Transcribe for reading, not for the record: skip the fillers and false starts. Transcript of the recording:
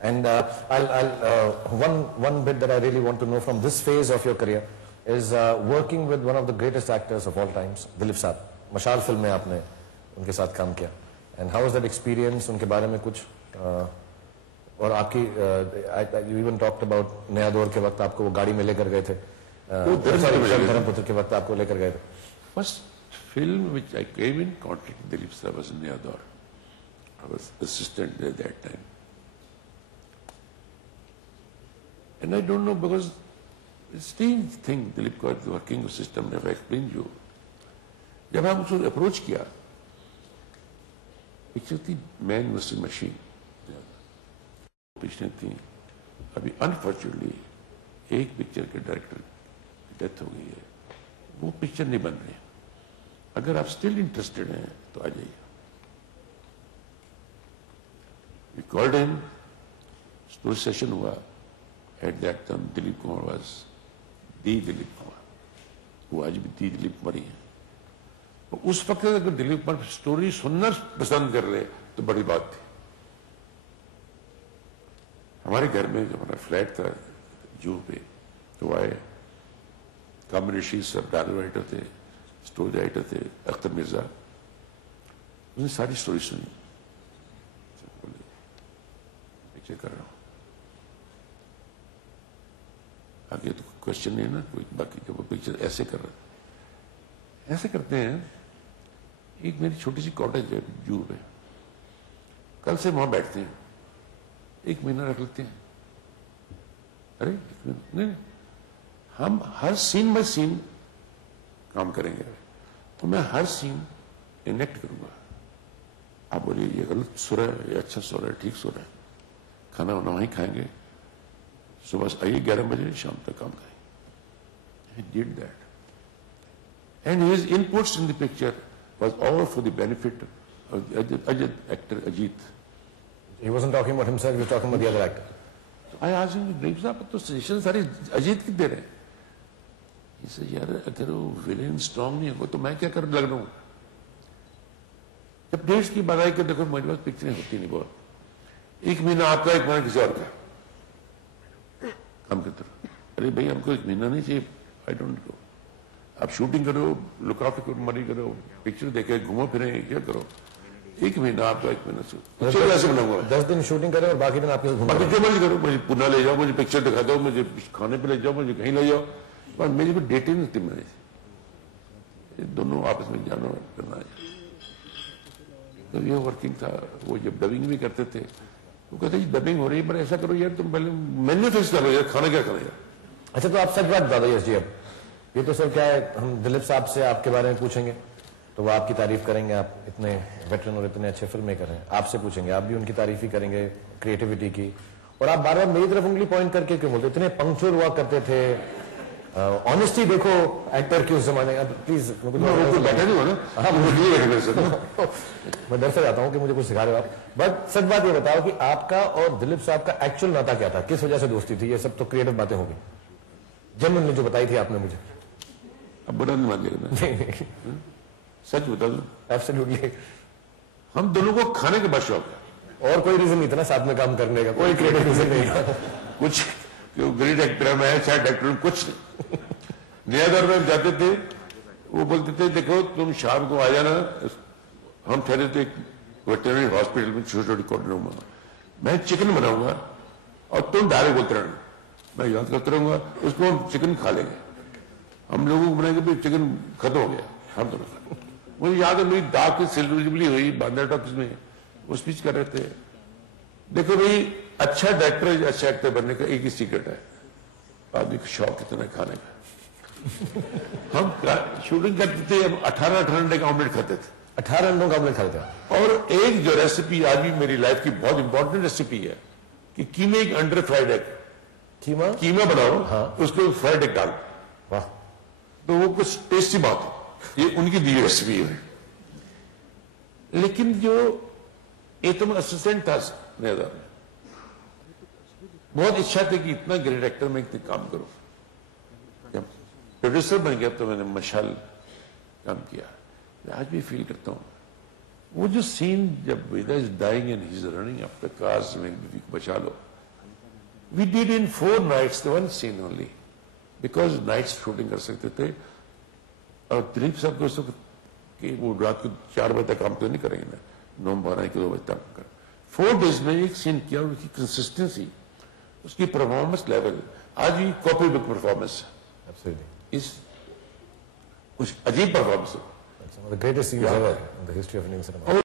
And one bit that I really want to know from this phase of your career is working with one of the greatest actors of all times, Dilip Saab. مشال film میں آپ نے ان کے ساتھ کام کیا. And how was that experience? ان کے بارے میں کچھ اور آپ کی you even talked about نیا دور کے وقت آپ کو وہ گاڑی میں لے کر گئے تھے, دھرم پتر کے وقت آپ کو لے کر گئے تھے. First film which I came in contact with Dilip Saab was Naya Daur. I was assistant there that time. And I don't know, because it's a strange thing, Dilip got the working system, never explained you. جب ہم اس کو approach کیا, picture تھی مین versus machine, پکچریں تھیں. ابھی unfortunately ایک picture کے director کی ڈیتھ ہو گئی ہے, وہ پکچر نہیں بن رہی. اگر آپ اسٹل انٹرسٹڈ ہیں تو آ جائیے. We called him, story session ہوا. At that time Dilip Kumar was the Dilip Kumar, وہ آج بھی دی دلیپ کمار ہی ہیں. اس وقت اگر دلیپ کمار اسٹوری سننا پسند کر رہے تو بڑی بات تھی. ہمارے گھر میں جو ہمارا فلیٹ تھا جو پہ, تو آئے کامل رشید صاحب ڈائلاگ رائٹر تھے, اسٹوری رائٹر تھے, اختر مرزا, اس نے ساری اسٹوری سنی. پکچر کر رہا ہوں, آگے تو کوشچن نہیں ہے نا کوئی, باقی کہ وہ پکچر ایسے کر رہا ہے. ایسے کرتے ہیں. ایک میری چھوٹی سی کاٹیج ہے جوہو میں, کل سے وہاں بیٹھتے ہیں, 1 مہینہ رکھ لیتے ہیں. ارے نہیں, ہم ہر سین بائی سین کام کریں گے, تو میں ہر سین انیکٹ کروں گا. آپ بولیے یہ غلط سر ہے, یہ اچھا سر ہے, ٹھیک سر ہے. کھانا وانا وہیں کھائیں گے, صبح آئیے 11 بجے, شام تک کام کریں. He did that. And his inputs in the picture was all for the benefit of the actor Ajit. He wasn't talking about himself, he was talking about the other actor. So I asked him, Dilip Saab, تو suggestion ساری Ajit کی دے رہے ہیں. He said, یار اگر وہ villain strong نہیں ہوگا تو میں کیا کر لگ رہا ہوں. جب ڈیٹس کی بات آئی کہ دیکھو میرے پاس پکچریں ہوتی نہیں بہت, 1 مہینہ آپ کا, 1 مہینہ کسی اور کا کام کرتے رہو. ارے بھائی ہم کو 1 مہینہ نہیں چاہیے, آئی ڈونٹ گو. آپ شوٹنگ کرو, لک آفٹر کرو, مری کرو, پکچر دیکھے, گھومو پھریں, کیا کرو. 1 مہینہ آپ کا, 1 مہینہ سے ایسے بناؤں گا. 10 دن شوٹنگ کرے اور باقی دن آپ کے باقی جو مرضی کرو, مجھے پونا لے جاؤ, مجھے پکچر دکھا دو, مجھے کھانے پہ لے جاؤ, مجھے کہیں لے جاؤ, پر میری کوئی ڈیٹ ہی نہیں تھی. میں دونوں آپس میں جانا کرنا ہے. تو یہ ورکنگ تھا. وہ جب ڈبنگ بھی کرتے تھے, وہ کہتے ہیں ڈبنگ ہو رہی ہے, پر ایسا کرو یار تم پہلے مینیو فکس کرو یار, کھانا کیا کھانا یار. اچھا تو آپ سچ بات بتا دو یس جی. اب یہ تو سر کیا ہے, ہم دلیپ صاحب سے آپ کے بارے میں پوچھیں گے تو وہ آپ کی تعریف کریں گے. آپ اتنے ویٹرن اور اتنے اچھے فلم میکر ہیں, آپ سے پوچھیں گے, آپ بھی ان کی تعریف ہی کریں گے کریٹیوٹی کی. اور آپ بار بار میری طرف انگلی پوائنٹ کر کے کیوں بولتے, اتنے پنکچوئل ہوا کرتے تھے. آنےسٹی دیکھو ایکٹر کی اس زمانے کا. پلیز میں ڈر سے جاتا ہوں کہ مجھے کچھ سکھا رہے ہو آپ. بٹ سچ بات یہ بتاؤ کہ آپ کا اور دلیپ صاحب کا ایکچوئل ناتا کیا تھا, کس وجہ سے دوستی تھی؟ یہ سب تو کریٹو باتیں ہو گئی, جنرل نے جو بتائی تھی آپ نے مجھے. اب برا نہیں مان لینا, سچ بتا دوں. ایبسلیوٹلی. ہم دونوں کو کھانے کا بہت شوق ہے, اور کوئی ریزن نہیں تھا نا ساتھ میں کام کرنے کا, کوئی کریٹو ریزن نہیں تھا. کچھ گریٹ ایکٹر میں شاید ایکٹر کچھ نہیں. نیا دور میں جاتے تھے, وہ بولتے تھے دیکھو تم شام کو آ جانا, ہم ٹھہرے تھے ویٹرنری ہاسپٹل میں چھوٹی چھوٹی کوٹر روم میں, میں چکن بناؤں گا اور تم ڈائریکٹ بولتے رہنا, میں یاد کرتا رہوں گا, اس کو ہم چکن کھا لیں گے. ہم لوگوں کو بنائیں گے چکن ختم ہو گیا ہر طرف. مجھے یاد ہے میری داغ کی سلوریبلی ہوئی باندرا ٹاکس میں, وہ اسپیچ کر رہے تھے. دیکھو بھائی اچھا ڈائریکٹر, اچھا ایکٹر بننے کا ایک ہی سیکرٹ ہے, آدمی کا شوق کتنا ہے کھانے کا. ہم شوٹنگ کرتے تھے, 18 انڈے کا آملیٹ کھاتے تھے. 18 انڈوں کا آملیٹ کھاتے تھے. اور ایک جو ریسیپی آج بھی میری لائف کی بہت امپورٹنٹ ریسیپی ہے کہ قیمے ایک انڈر فرائیڈ ایگ, قیمہ بناؤ, اس کو فرائیڈ ایگ ڈال, تو وہ کچھ ٹیسٹی بات ہے. یہ ان کی دی ریسیپی ہے. لیکن جو ایٹم اسسٹنٹ تھا نیدار میں, بہت اچھا تھی کہ اتنا گریٹ ایکٹر میں کام کروں. جب پروڈیوسر بن گیا تو میں نے مشال کام کیا. آج بھی فیل کرتا ہوں وہ جو سین جب ویدا is dying and he is running up the cars میں بچا لو, We did in 4 nights, the one scene only. Because nights shooting کر سکتے تھے اور دلیپ صاحب کو اس وقت کہ وہ رات کو 4 بجے تک کام تو نہیں کریں گے نا 9 12 کہ 2 بجے تک کر 4 days میں ایک سین کیا اور اس کی کنسسٹنسی اس کی پرفارمنس لیول آج بھی کاپی بک پرفارمنس اس کچھ عجیب performance One of the greatest scenes ever in the history of Indian cinema.